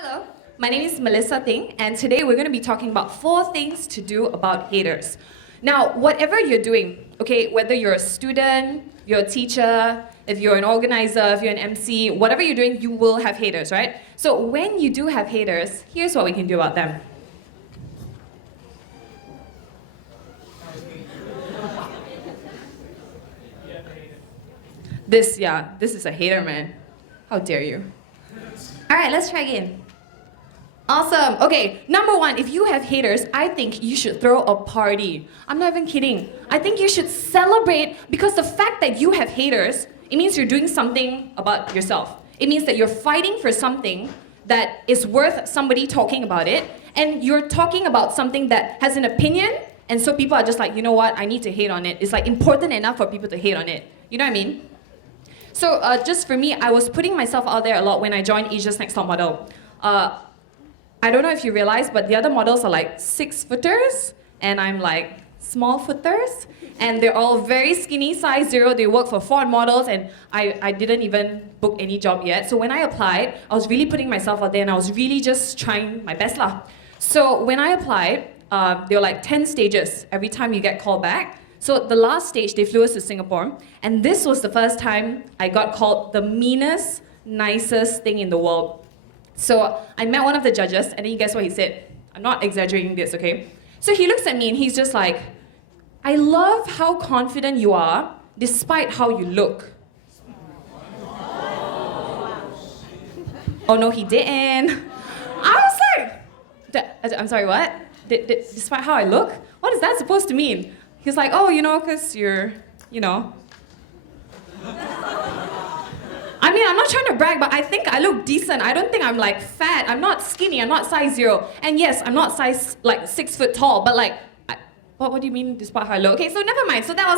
Hello, my name is Melissa Ting, and today we're going to be talking about 4 things to do about haters. Now, whatever you're doing, okay, whether you're a student, you're a teacher, if you're an organizer, if you're an MC, whatever you're doing, you will have haters, right? So when you do have haters, here's what we can do about them. This is a hater, man. How dare you? All right, let's try again. Awesome. Okay, number 1, if you have haters, I think you should throw a party. I'm not even kidding. I think you should celebrate because the fact that you have haters, it means you're doing something about yourself. It means that you're fighting for something that is worth somebody talking about it, and you're talking about something that has an opinion, and so people are just like, you know what, I need to hate on it. It's like important enough for people to hate on it. You know what I mean? So just for me, I was putting myself out there a lot when I joined Asia's Next Top Model. I don't know if you realize, but the other models are like 6-footers, and I'm like small footers, and they're all very skinny, size 0. They work for foreign models, and I didn't even book any job yet. So when I applied, I was really putting myself out there, and I was really just trying my best lah. So when I applied, there were like 10 stages every time you get called back. So the last stage, they flew us to Singapore, and this was the first time I got called the meanest, nicest thing in the world. So I met one of the judges, and then you guess what he said? I'm not exaggerating this, okay? So he looks at me and he's just like, I love how confident you are despite how you look. Oh no, he didn't. I was like, I'm sorry, what? Despite how I look? What is that supposed to mean? He's like, oh, because you're, I mean, I'm not trying to brag, but I think I look decent. I don't think I'm like fat. I'm not skinny. I'm not size 0. And yes, I'm not size like 6 foot tall, but like, what do you mean despite how I look? Okay, so never mind. So that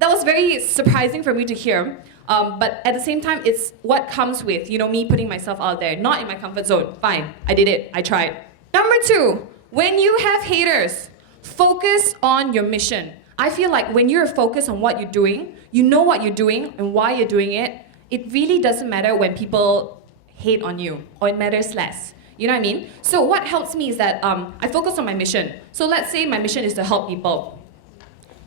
was very surprising for me to hear. But at the same time, it's what comes with, me putting myself out there, not in my comfort zone. Fine, I did it. I tried. Number 2, when you have haters, focus on your mission. I feel like when you're focused on what you're doing, you know what you're doing and why you're doing it, it really doesn't matter when people hate on you, or it matters less. You know what I mean? So what helps me is that I focus on my mission. So let's say my mission is to help people.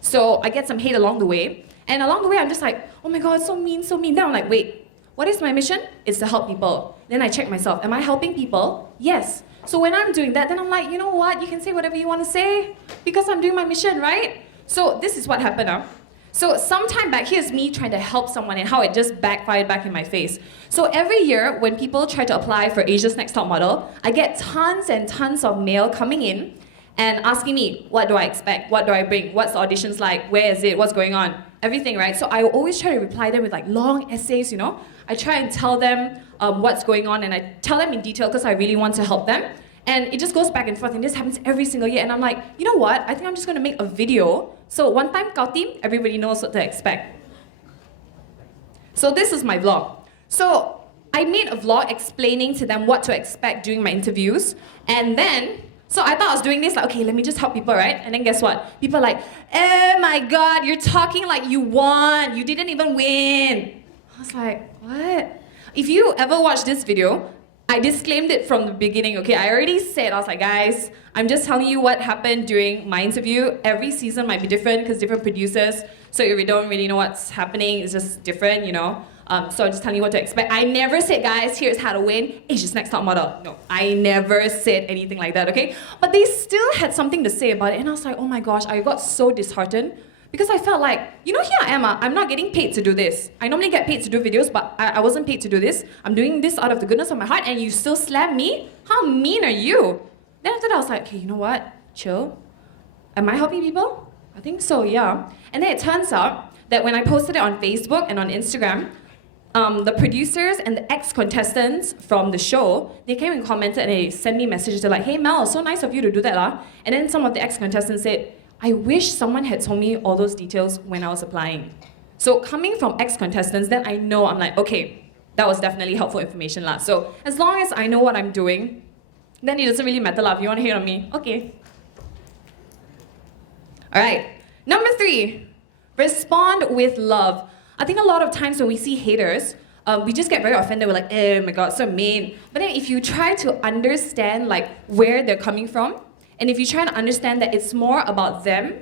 So I get some hate along the way, and along the way I'm just like, oh my god, so mean, so mean. Then I'm like, wait, what is my mission? It's to help people. Then I check myself, am I helping people? Yes. So when I'm doing that, then I'm like, you know what, you can say whatever you want to say, because I'm doing my mission, right? So this is what happened. So sometime back, here's me trying to help someone and how it just backfired back in my face. So every year, when people try to apply for Asia's Next Top Model, I get tons and tons of mail coming in and asking me, what do I expect? What do I bring? What's the auditions like? Where is it? What's going on? Everything, right? So I always try to reply them with like long essays, I try and tell them what's going on, and I tell them in detail because I really want to help them. And it just goes back and forth, and this happens every single year. And I'm like, you know what? I think I'm just going to make a video. So one time, Kau team, everybody knows what to expect. So this is my vlog. So I made a vlog explaining to them what to expect during my interviews. And then, so I thought I was doing this, like, okay, let me just help people, right? And then guess what? People are like, oh my god, you're talking like you won. You didn't even win. I was like, what? If you ever watch this video, I disclaimed it from the beginning, okay? I already said, I was like, guys, I'm just telling you what happened during my interview. Every season might be different because different producers. So if we don't really know what's happening, it's just different, So I'm just telling you what to expect. I never said, guys, here's how to win Asia's Next Top Model. No, I never said anything like that, okay? But they still had something to say about it. And I was like, oh my gosh, I got so disheartened. Because I felt like, here I am, I'm not getting paid to do this. I normally get paid to do videos, but I wasn't paid to do this. I'm doing this out of the goodness of my heart, and you still slam me? How mean are you? Then after that, I was like, okay, you know what? Chill. Am I helping people? I think so, yeah. And then it turns out that when I posted it on Facebook and on Instagram, the producers and the ex-contestants from the show, they came and commented and they sent me messages. They're like, hey Mel, so nice of you to do that, lah. And then some of the ex-contestants said, I wish someone had told me all those details when I was applying. So coming from ex-contestants, then I know, I'm like, okay, that was definitely helpful information lah. So as long as I know what I'm doing, then it doesn't really matter lah. If you want to hate on me, okay. All right, number 3, respond with love. I think a lot of times when we see haters, we just get very offended. We're like, oh my god, so mean. But then if you try to understand like where they're coming from, and if you try to understand that it's more about them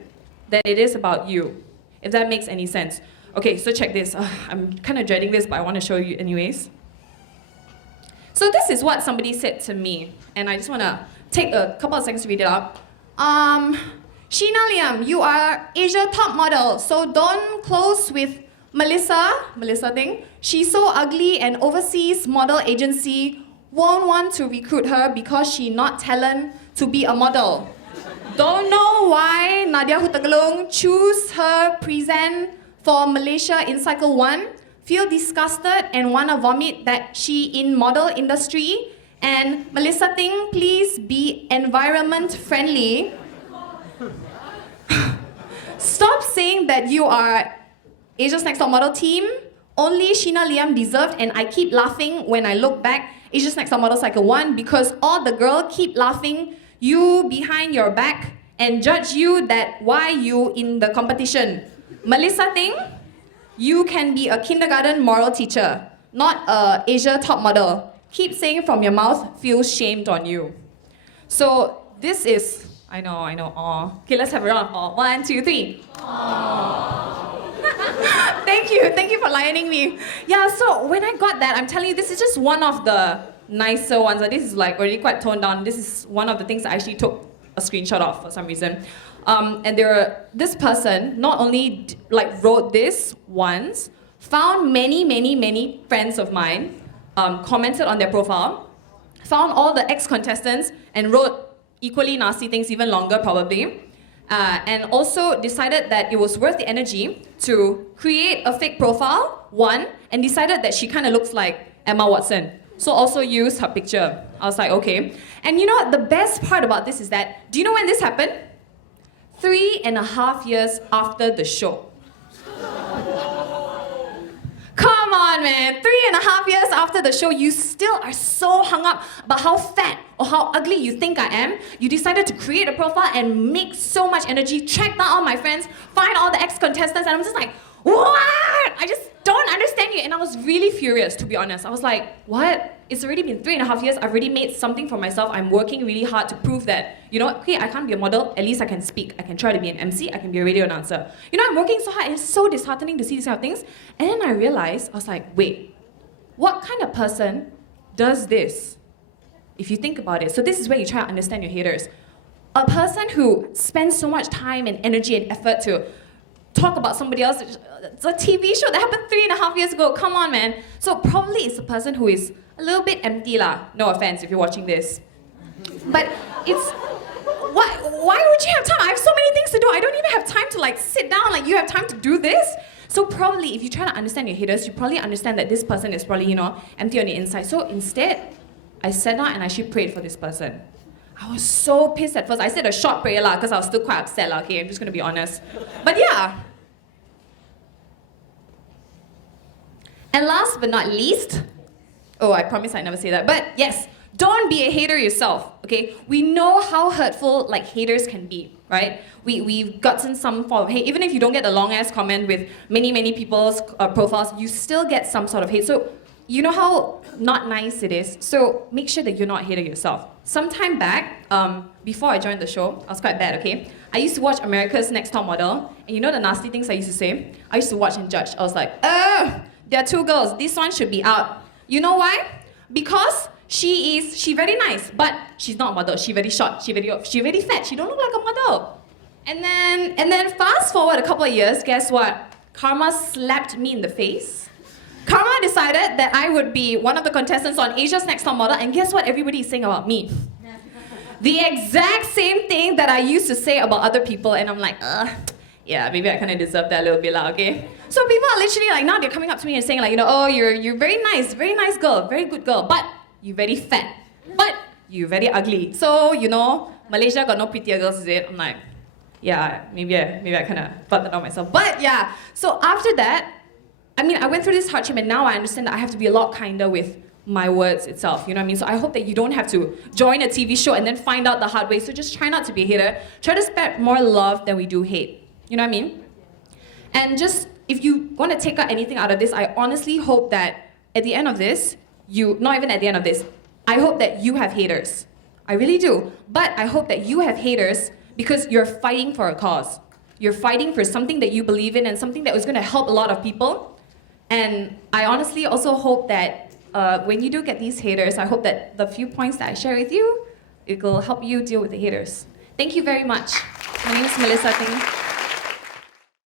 than it is about you, if that makes any sense. Okay, so check this. I'm kind of dreading this, but I want to show you anyways. So this is what somebody said to me, and I just want to take a couple of seconds to read it out. Sheena Liam, you are Asia top model, so don't close with Melissa thing. She's so ugly and overseas model agency won't want to recruit her because she not talent to be a model. Don't know why Nadia Hutagalung choose her present for Malaysia in cycle 1. Feel disgusted and wanna vomit that she in model industry. And Melissa Ting, please be environment friendly. Stop saying that you are Asia's Next Top Model team. Only Sheena Liam deserved, and I keep laughing when I look back Asia's Next Top Model Cycle 1 because all the girls keep laughing you behind your back and judge you that why you in the competition. Melissa Ting, you can be a kindergarten moral teacher, not a Asia top model. Keep saying from your mouth, feel shamed on you. So this is, I know, aw. Okay, let's have a round of aw. 1, 2, 3. Thank you for lioning me. Yeah, so when I got that, I'm telling you, this is just one of the nicer ones. This is like already quite toned down. This is one of the things I actually took a screenshot of for some reason. And this person not only wrote this once, found many friends of mine, commented on their profile, found all the ex-contestants and wrote equally nasty things, even longer probably, and also decided that it was worth the energy to create a fake profile, one, and decided that she kind of looks like Emma Watson. So also used her picture. I was like, okay. And you know what, the best part about this is that, do you know when this happened? 3.5 years after the show. Come on, man. 3.5 years after the show, you still are so hung up about how fat or how ugly you think I am. You decided to create a profile and make so much energy, track down all my friends, find all the ex-contestants, and I'm just like, what? I just don't understand you. And I was really furious, to be honest. I was like, what? It's already been 3.5 years. I've already made something for myself. I'm working really hard to prove that, you know, okay, I can't be a model. At least I can speak. I can try to be an MC. I can be a radio announcer. You know, I'm working so hard. It's so disheartening to see these kind of things. And then I realized, I was like, wait, what kind of person does this? If you think about it. So this is where you try to understand your haters. A person who spends so much time and energy and effort to talk about somebody else. It's a TV show that happened 3.5 years ago. Come on, man. So probably it's a person who is a little bit empty lah. No offense if you're watching this. But it's, why would you have time? I have so many things to do. I don't even have time to like sit down. Like you have time to do this? So probably if you try to understand your haters, you probably understand that this person is probably, you know, empty on the inside. So instead, I sat down and I actually prayed for this person. I was so pissed at first. I said a short prayer lah, because I was still quite upset lah, okay? I'm just gonna be honest. But yeah. And last but not least, oh, I promise I never say that, but yes, don't be a hater yourself, okay? We know how hurtful like haters can be, right? We've gotten some form of hate. Even if you don't get a long-ass comment with many people's profiles, you still get some sort of hate. So you know how not nice it is? So make sure that you're not a hater yourself. Sometime back, before I joined the show, I was quite bad, okay? I used to watch America's Next Top Model, and you know the nasty things I used to say? I used to watch and judge. I was like, there are 2 girls, this one should be out. You know why? Because she very nice, but she's not a model. She very short, she very fat, she don't look like a model. And then fast forward a couple of years, guess what? Karma slapped me in the face. Karma decided that I would be one of the contestants on Asia's Next Top Model, and guess what everybody is saying about me? The exact same thing that I used to say about other people, and I'm like, yeah, maybe I kind of deserve that a little bit, okay? So people are literally like, now they're coming up to me and saying like, you know, oh, you're very nice girl, very good girl, but you're very fat, but you're very ugly. So, you know, Malaysia got no prettier girls, is it? I'm like, yeah, maybe I kind of thought that out myself. But yeah, so after that, I mean, I went through this hardship and now I understand that I have to be a lot kinder with my words itself, you know what I mean? So I hope that you don't have to join a TV show and then find out the hard way. So just try not to be a hater. Try to spread more love than we do hate. You know what I mean? And just, if you want to take out anything out of this, I honestly hope that at the end of this, not even at the end of this, I hope that you have haters. I really do. But I hope that you have haters because you're fighting for a cause. You're fighting for something that you believe in and something that was going to help a lot of people. And I honestly also hope that when you do get these haters, I hope that the few points that I share with you, it will help you deal with the haters. Thank you very much. My name is Melissa Ting.